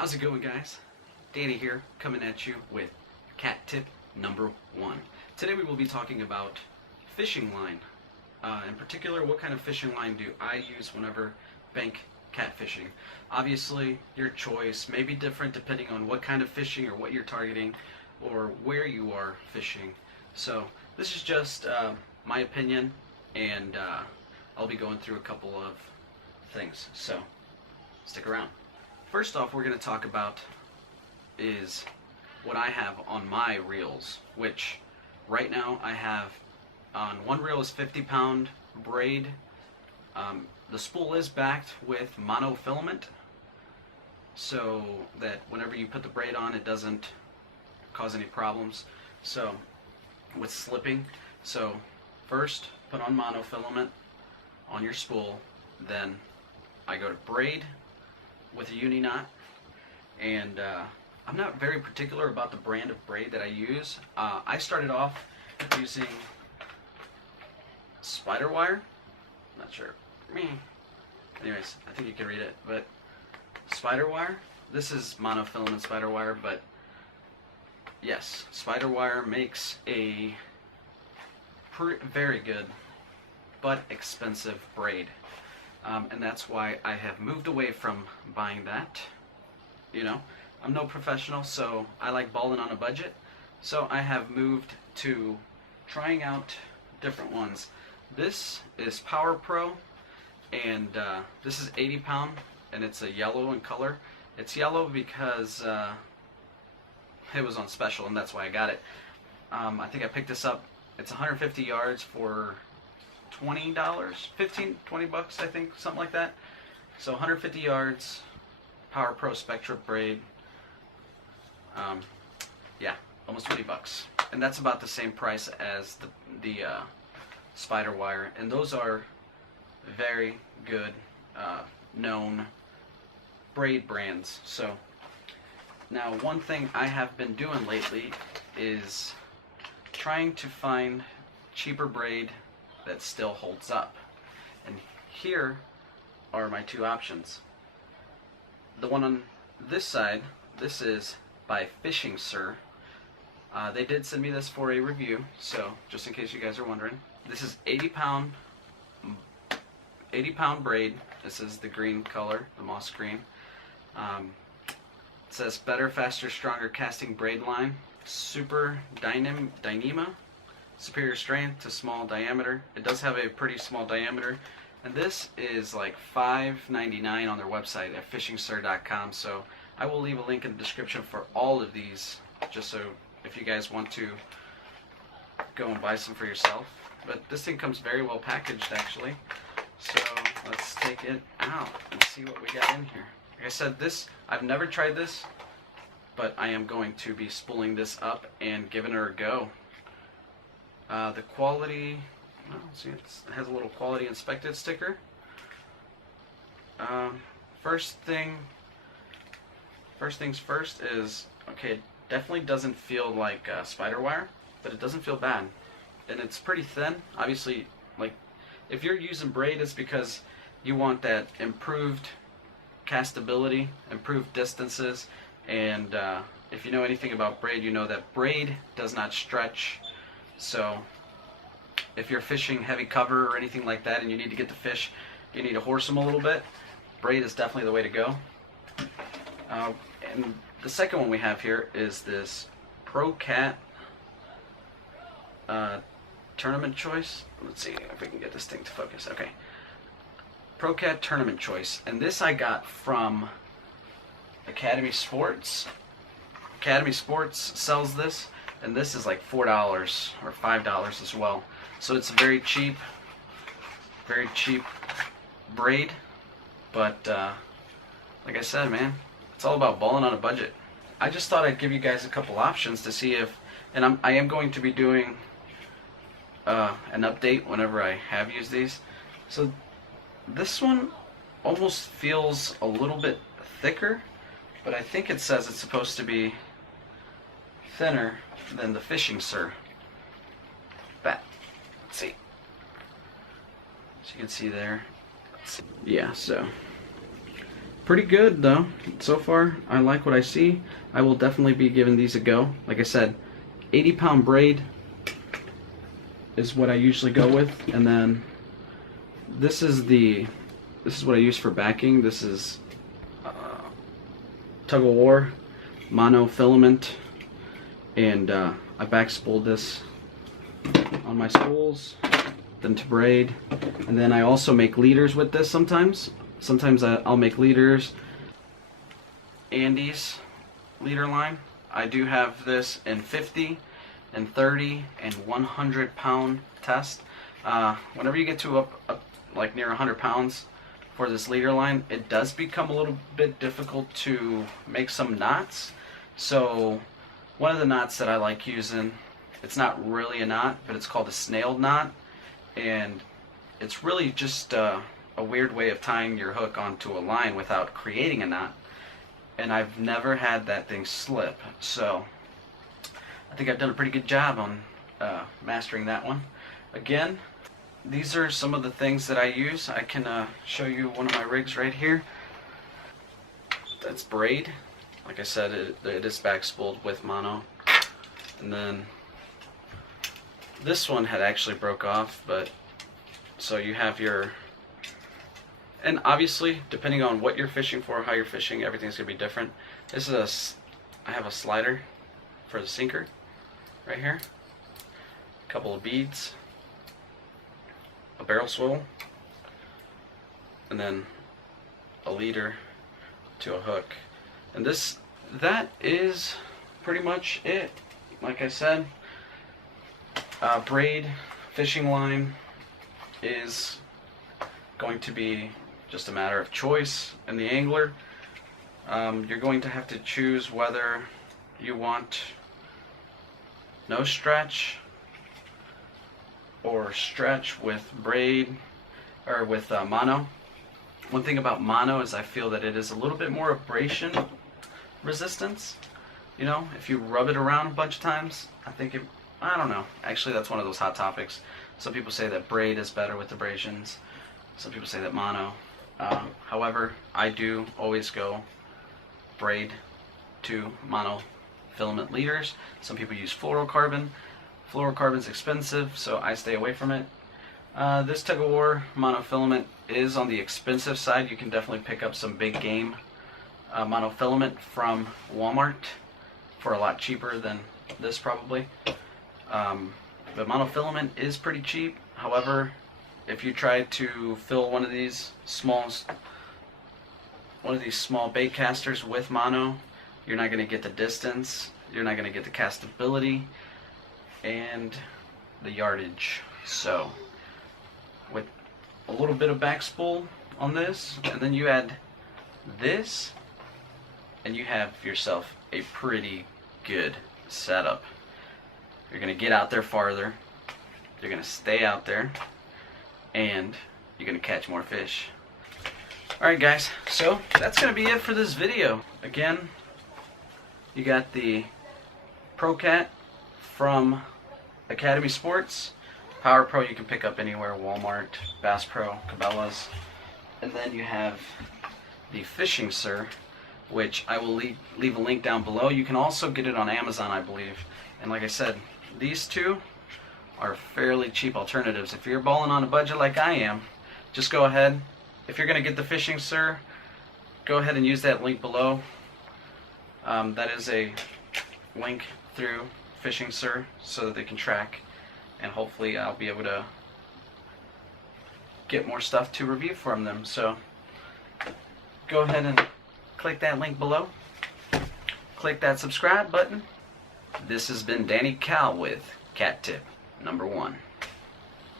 How's it going, guys? Danny here, coming at you with cat tip number 1. Today we will be talking about fishing line. In particular, what kind of fishing line do I use whenever bank catfishing? Obviously, your choice may be different depending on what kind of fishing or what you're targeting or where you are fishing. So this is just my opinion, and I'll be going through a couple of things. So stick around. First off, we're going to talk about is what I have on my reels, which right now I have on one reel is 50-pound braid. The spool is backed with monofilament so that whenever you put the braid on, it doesn't cause any problems so with slipping. So first put on monofilament on your spool, then I go to braid with a uni knot, and I'm not very particular about the brand of braid that I use. I started off using spider wire. Not sure. Anyways, I think you can read it, but spider wire. This is monofilament spider wire, but yes, spider wire makes a very good but expensive braid. And that's why I have moved away from buying that. You know, I'm no professional, so I like balling on a budget. So I have moved to trying out different ones. This is Power Pro, and this is 80 pound, and it's a yellow in color. It's yellow because it was on special, and that's why I got it. I think I picked this up. It's 150 yards for $20, $20 bucks, I think, something like that. So 150 yards, Power Pro Spectra braid. Yeah, almost 20 bucks, and that's about the same price as the spider wire. And those are very good known braid brands. So now, one thing I have been doing lately is trying to find cheaper braid that still holds up. And here are my two options. The one on this side, this is by Fishing Sir. They did send me this for a review, so just in case you guys are wondering. This is 80 pound braid. This is the green color, the moss green. It says better, faster, stronger casting braid line. Super Dynema. Superior strength to small diameter. It does have a pretty small diameter, and this is like $5.99 on their website at fishingsir.com. So I will leave a link in the description for all of these, just so if you guys want to go and buy some for yourself. But this thing comes very well packaged, actually. So let's take it out and see what we got in here. Like I said, this, I've never tried this, but I am going to be spooling this up and giving her a go. The quality, well, see, it has a little quality inspected sticker. First things first is, okay, it definitely doesn't feel like spider wire, but it doesn't feel bad. And it's pretty thin. Obviously, like, if you're using braid, it's because you want that improved castability, improved distances, and if you know anything about braid, you know that braid does not stretch. So if you're fishing heavy cover or anything like that and you need to get the fish, you need to horse them a little bit, braid is definitely the way to go. And the second one we have here is this Pro Cat Tournament Choice. Let's see if we can get this thing to focus. Okay. Pro Cat Tournament Choice. And this I got from Academy Sports. Academy Sports sells this, and this is like $4 or $5 as well. So it's a very cheap braid. But like I said, man, it's all about balling on a budget. I just thought I'd give you guys a couple options to see if, and I am going to be doing an update whenever I have used these. So this one almost feels a little bit thicker, but I think it says it's supposed to be thinner than the Fishing Sir. But let's see. As you can see there. Yeah, so Pretty good though. So far, I like what I see. I will definitely be giving these a go. Like I said, 80-pound braid is what I usually go with, and then this is what I use for backing. This is tug of war monofilament, and I back spooled this on my spools, then to braid, and then I also make leaders with this sometimes. Sometimes I'll make leaders. Andy's leader line. I do have this in 50 and 30 and 100 pound test. Whenever you get to up like near 100 pounds for this leader line, it does become a little bit difficult to make some knots. So one of the knots that I like using, it's not really a knot, but it's called a snailed knot, and it's really just a weird way of tying your hook onto a line without creating a knot. And I've never had that thing slip, so I think I've done a pretty good job on mastering that one. Again, these are some of the things that I use. I can show you one of my rigs right here. That's Braid. Like I said, it is back spooled with mono. And then this one had actually broke off, but so you have your, and obviously depending on what you're fishing for, how you're fishing, everything's gonna be different. This is I have a slider for the sinker right here, a couple of beads, a barrel swivel, and then a leader to a hook. And that is pretty much it. Like I said, braid fishing line is going to be just a matter of choice in the angler. You're going to have to choose whether you want no stretch or stretch with braid or with mono. One thing about mono is I feel that it is a little bit more abrasion resistance. You know, if you rub it around a bunch of times, I don't know. Actually, that's one of those hot topics. Some people say that braid is better with abrasions. Some people say that mono. However, I do always go braid to mono filament leaders. Some people use fluorocarbon. Fluorocarbon's expensive, so I stay away from it. This tug of war monofilament is on the expensive side. You can definitely pick up some big game monofilament from Walmart for a lot cheaper than this probably. But monofilament is pretty cheap. However, if you try to fill one of these small bait casters with mono, you're not going to get the distance, you're not going to get the castability, and the yardage. So with a little bit of back spool on this, and then you add this, and you have yourself a pretty good setup. You're going to get out there farther, you're going to stay out there, and you're going to catch more fish. Alright guys, so that's going to be it for this video. Again, you got the ProCat from Academy Sports. Power Pro you can pick up anywhere, Walmart, Bass Pro, Cabela's. And then you have the Fishing Sir, which I will leave a link down below. You can also get it on Amazon, I believe. And like I said, these two are fairly cheap alternatives. If you're balling on a budget like I am, just go ahead. If you're going to get the Fishing Sir, go ahead and use that link below. That is a link through Fishing Sir so that they can track, and hopefully I'll be able to get more stuff to review from them. So go ahead and click that link below. Click that subscribe button. This has been Danny Cal with Cat Tip number 1.